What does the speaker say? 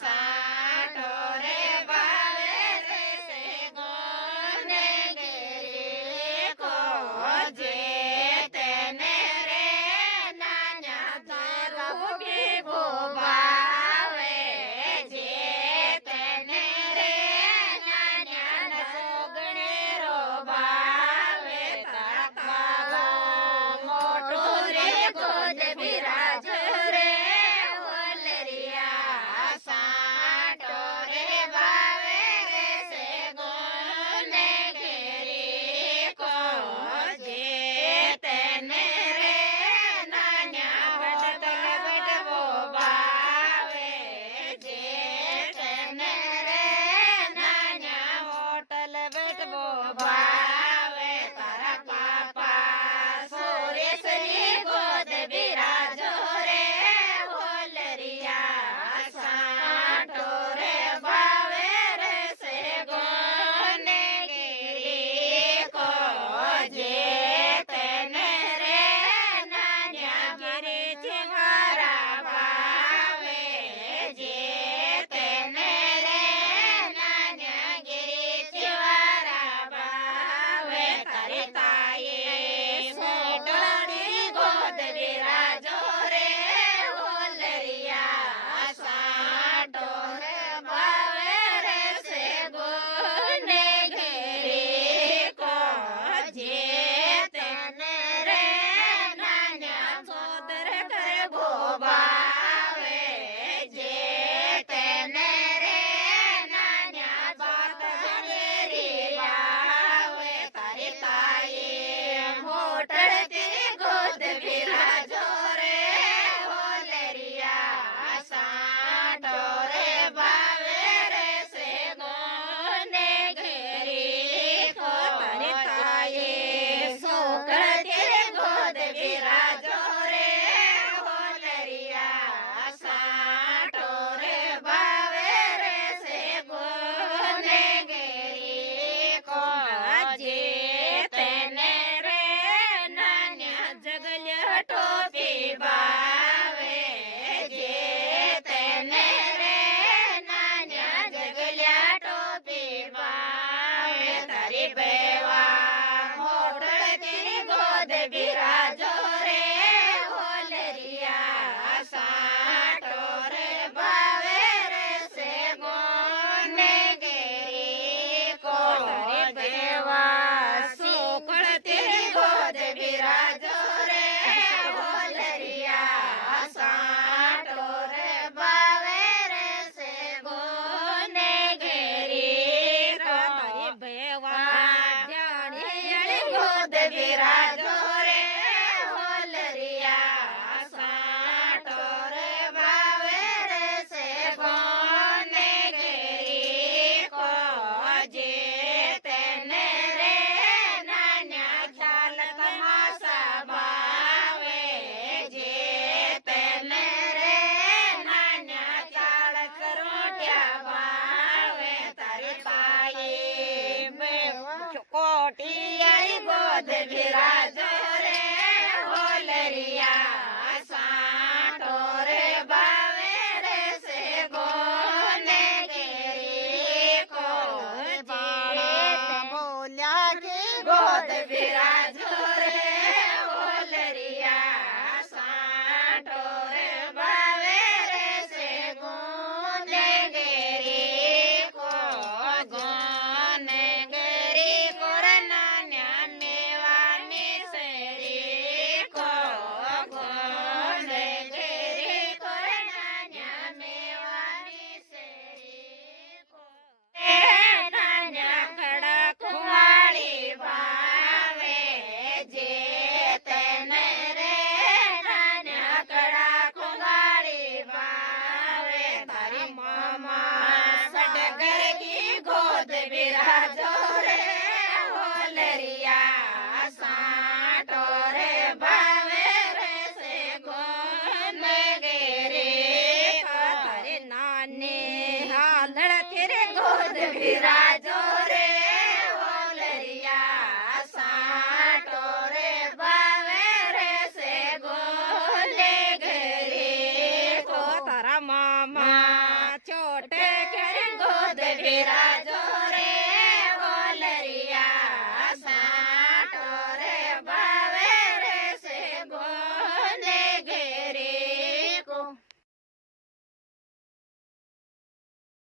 સાટો રે ભાવે રે સે ગોને ગેરી કો જે તેને રે નાન્યા તારું ભાવે જે તેને રે નાન્યા સોગણે રો ભાવે તારા મોટું રે ગોદ બિરાજ રે ઓલરિયા સાટો રે ભાવે રે સે ગોને ઘેરી કો જે તેને રે નાન્યા વડતલ વડવો ભાવે જે તેને રે નાન્યા હોટલ વડવો ભાવે તારા પાપા સુરેશની ગોદ બિરાજો રે ઓલરિયા સાટો રે ભાવે રે સે ગોને ગેરી કો જે તેને રે નાન્યા ગિરી ચિવારા ભાવે જે તેને રે નાન્યા ગિરી ચિવારા ભાવે તારી તાયે સોટડી ગોદ બિરાજો રે ઓલરિયા સાટો રે ભાવે રે સે ગોને ઘેરી કો જે તેને રે નાન્યા સોદર કરે ગો ભાવે જે તેને રે નાન્યા બાત ઘેરી ભાવે તારી તાયે મોટળ તેરી ગોદ બિરાજો રે ઓલરિયા સાટો રે ભાવે રે સે ગોને ઘેરી કો તારી તાયે સોકળ તેરી ગોદ બિરાજો રે ઓલરિયા સાટો રે ભાવે રે સે ગોને ઘેરી કો જે તેને રે નાન્યા જગલ્ય ટોપી ભાવે જે તેને રે નાન્યા જગલ્યા ટોપી ભાવે તારી બેવા મોટળ તેરી ગોદ બિરાજો રે ઓલરિયા સાટો રે ભાવે રે સે ગોને ગેરી કો તારી બેવા સોકળ તેરી ગોદ બિરાજો રે ઓલરિયા સાટો રે ભાવે રે સે ગોને ઘેરી કો તારી બેવા જાણી ગોદ બિરાજો રે ઓલરિયા સાટો રે ભાવે રે સે ગોને ઘેરી કો જે તેને રે નાન્યા ખ્યાલ તમાસા ભાવે જે તેને રે નાન્યા ચાળ કરોટ્યા ભાવે તારી તાયે કોટિયાઈ ગોદ બિરાજો રે ઓલરિયા સાટો રે ભાવે રે સે ગોને ઘેરી કો બોલ્યા કે ગોદ બિરાજો રે ઓલરિયા સાટો રે ભાવે રે સે ગોને ઘેરી કો ગોને ઘેરી કો રે નાન્યા મેવાની શેરી કો ગોને ઘેરી કો રે નાન્યા મેવાની શેરી કો નાન્યા ખડા કુવાળી ભાવે જે તેને રે નાન્યા કડા કુવાળી ભાવે તારી મામા સડગર કી ગોદ બિરાજો રે ઓલરિયા સાટો રે ભાવે રે સે ગોને ઘેરી કો તારી નાની હાલડ તેરે ગોદ બિરાજો રે ઓલરિયા સાટો રે ભાવે રે સે ગોને ઘેરી કો તારા મામા ચો ફેરા